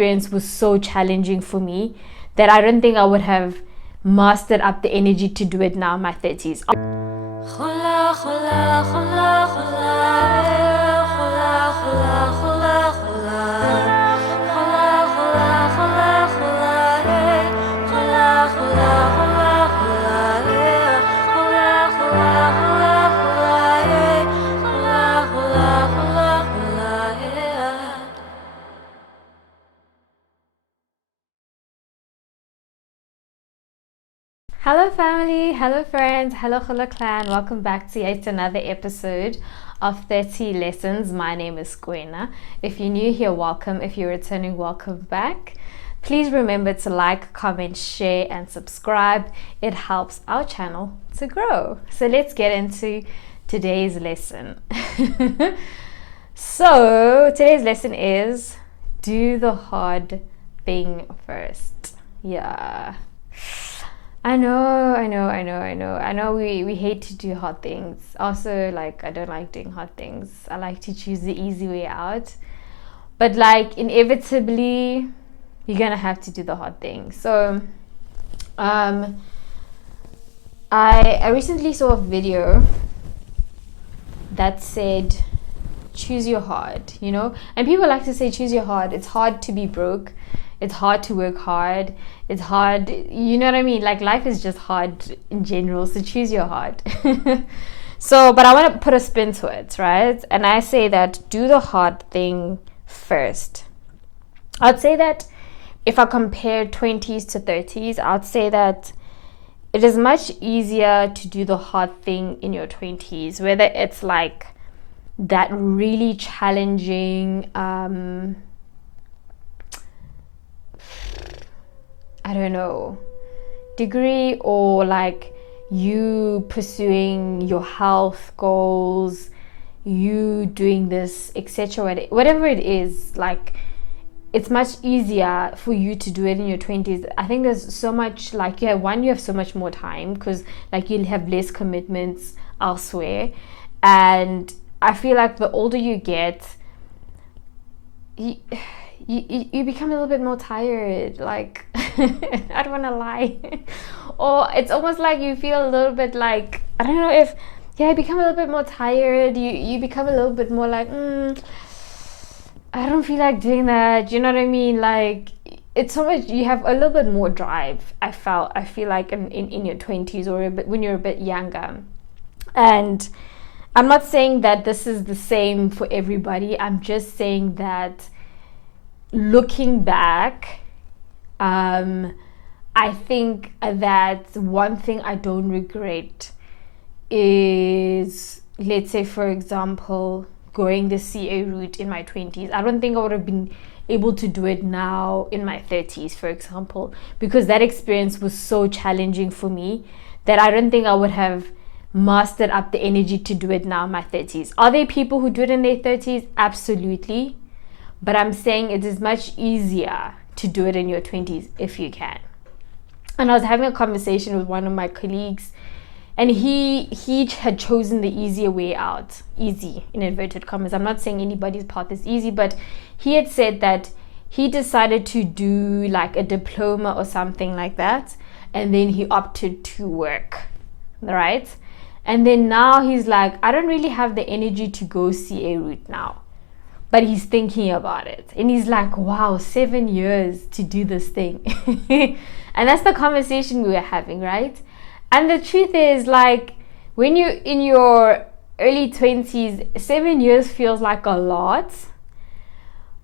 experience was so challenging for me that I don't think I would have mastered up the energy to do it now in my 30s. Hello family, hello friends, hello GOLA clan, welcome back to yet another episode of 30 Lessons. My name is Kwena. If you're new here, welcome. If you're returning, welcome back. Please remember to like, comment, share and subscribe. It helps our channel to grow. So let's get into today's lesson. So today's lesson is do the hard thing first. Yeah. I know we hate to do hard things. Also, like, I don't like doing hard things. I like to choose the easy way out. But like, inevitably, you're gonna have to do the hard thing. So, I recently saw a video that said, choose your hard, you know? And people like to say, choose your hard. It's hard to be broke. It's hard to work hard. It's hard, you know what I mean? Like, life is just hard in general, so choose your hard. So, but I want to put a spin to it, right? And I say that do the hard thing first. I'd say that if I compare 20s to 30s, I'd say that it is much easier to do the hard thing in your 20s, whether it's like that really challenging, I don't know, degree, or like you pursuing your health goals, you doing this, etc. Whatever it is, like, it's much easier for you to do it in your 20s. I think there's so much, like, you have so much more time because, like, you'll have less commitments elsewhere. And I feel like the older you get, you become a little bit more tired, like, I don't want to lie. Or it's almost like you feel a little bit like, I don't know if, you become a little bit more tired. You become a little bit more like, I don't feel like doing that. You know what I mean? Like, it's so much, you have a little bit more drive, I feel like in your 20s or a bit, when you're a bit younger. And I'm not saying that this is the same for everybody. I'm just saying that looking back, I think that one thing I don't regret is, let's say, for example, going the CA route in my 20s. I don't think I would have been able to do it now in my 30s, for example, because that experience was so challenging for me that I don't think I would have mastered up the energy to do it now in my 30s. Are there people who do it in their 30s? Absolutely. But I'm saying it is much easier to do it in your 20s if you can. And I was having a conversation with one of my colleagues, and he had chosen the easier way out. Easy, in inverted commas. I'm not saying anybody's path is easy, but he had said that he decided to do like a diploma or something like that, and then he opted to work, right? And then now he's like, I don't really have the energy to go CA route now. But he's thinking about it. And he's like, wow, 7 years to do this thing. And that's the conversation we were having, right? And the truth is, like, when you're in your early 20s, 7 years feels like a lot.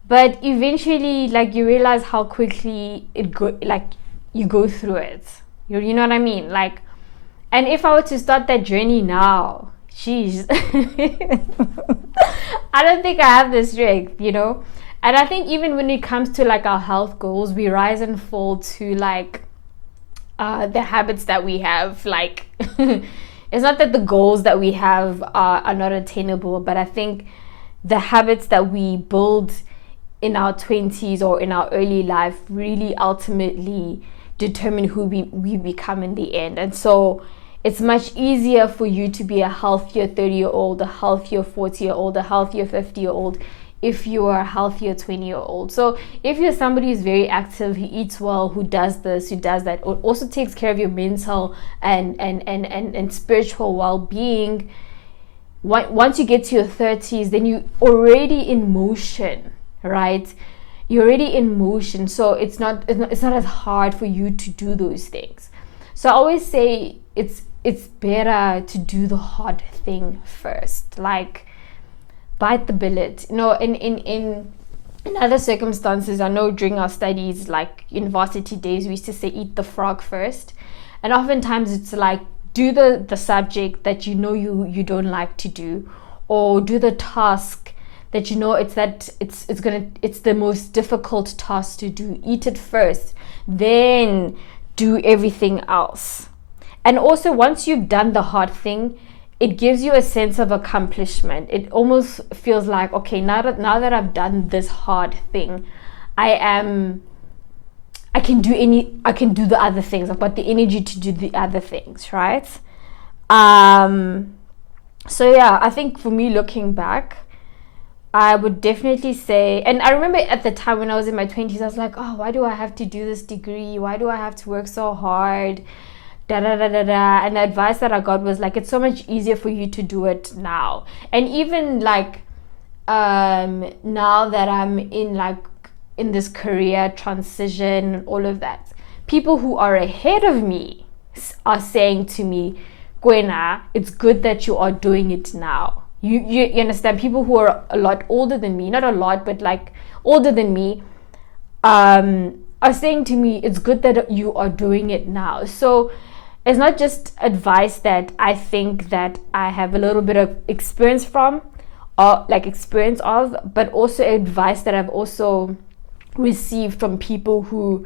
But eventually, like, you realize how quickly you go through it. You know what I mean? Like, and if I were to start that journey now, jeez. I don't think I have the strength, you know. And I think even when it comes to like our health goals, we rise and fall to like the habits that we have. Like, it's not that the goals that we have are not attainable, but I think the habits that we build in our 20s or in our early life really ultimately determine who we become in the end. And so it's much easier for you to be a healthier 30-year-old, a healthier 40-year-old, a healthier 50-year-old if you are a healthier 20-year-old. So if you're somebody who's very active, who eats well, who does this, who does that, or also takes care of your mental and spiritual well-being, once you get to your 30s, then you already in motion, right? You're already in motion, so it's not as hard for you to do those things. So I always say it's better to do the hard thing first, like bite the bullet. In other circumstances, I know during our studies, like university days, we used to say eat the frog first, and oftentimes it's like do the subject that you don't like to do, or do the task that it's the most difficult task to do. Eat it first, then do everything else. And also, once you've done the hard thing, it gives you a sense of accomplishment. It almost feels like, okay, now that I've done this hard thing, I can do the other things. I've got the energy to do the other things, right? So yeah, I think for me, looking back, I would definitely say, and I remember at the time when I was in my 20s, I was like, oh, why do I have to do this degree? Why do I have to work so hard? Da da da da da. And the advice that I got was like, it's so much easier for you to do it now. And even like now that I'm in this career transition, all of that, people who are ahead of me are saying to me, Kwena, it's good that you are doing it now. You understand? People who are a lot older than me, not a lot, but like older than me, are saying to me, it's good that you are doing it now. So it's not just advice that I think that I have a little bit of experience from, or like experience of, but also advice that I've also received from people who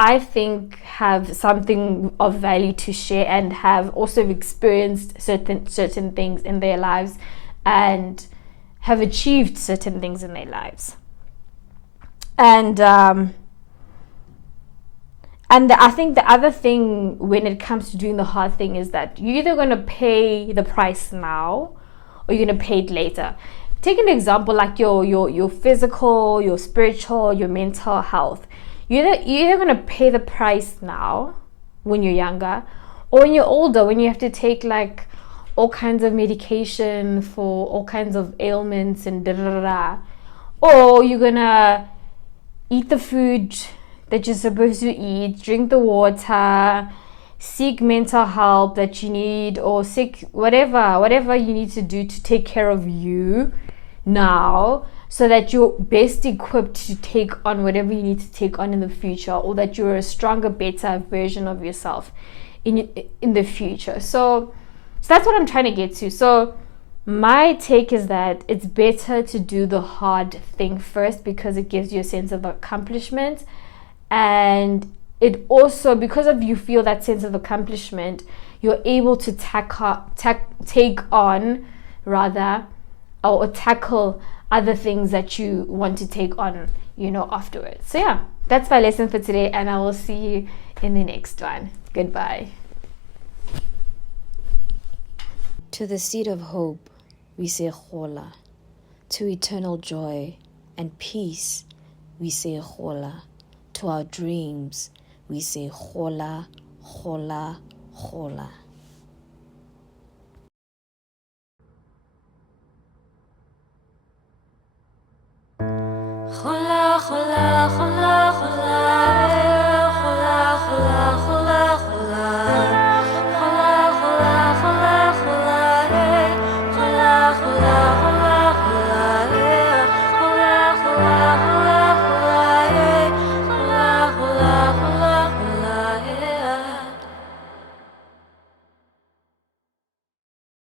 I think have something of value to share and have also experienced certain things in their lives and have achieved certain things in their lives. And I think the other thing when it comes to doing the hard thing is that you're either going to pay the price now or you're going to pay it later. Take an example like your physical, your spiritual, your mental health. You're either going to pay the price now when you're younger, or when you're older, when you have to take like all kinds of medication for all kinds of ailments and da da da. Or you're going to eat the food that you're supposed to eat, drink the water, seek mental help that you need, or seek whatever you need to do to take care of you now, so that you're best equipped to take on whatever you need to take on in the future, or that you're a stronger, better version of yourself in the future. So that's what I'm trying to get to. So my take is that it's better to do the hard thing first, because it gives you a sense of accomplishment. And it also, because of you feel that sense of accomplishment, you're able to take on rather, or tackle other things that you want to take on, afterwards. So yeah, that's my lesson for today, and I will see you in the next one. Goodbye. To the seed of hope, we say GOLA. To eternal joy and peace, we say GOLA. To our dreams, we say GOLA, GOLA, GOLA. GOLA, GOLA, GOLA, GOLA.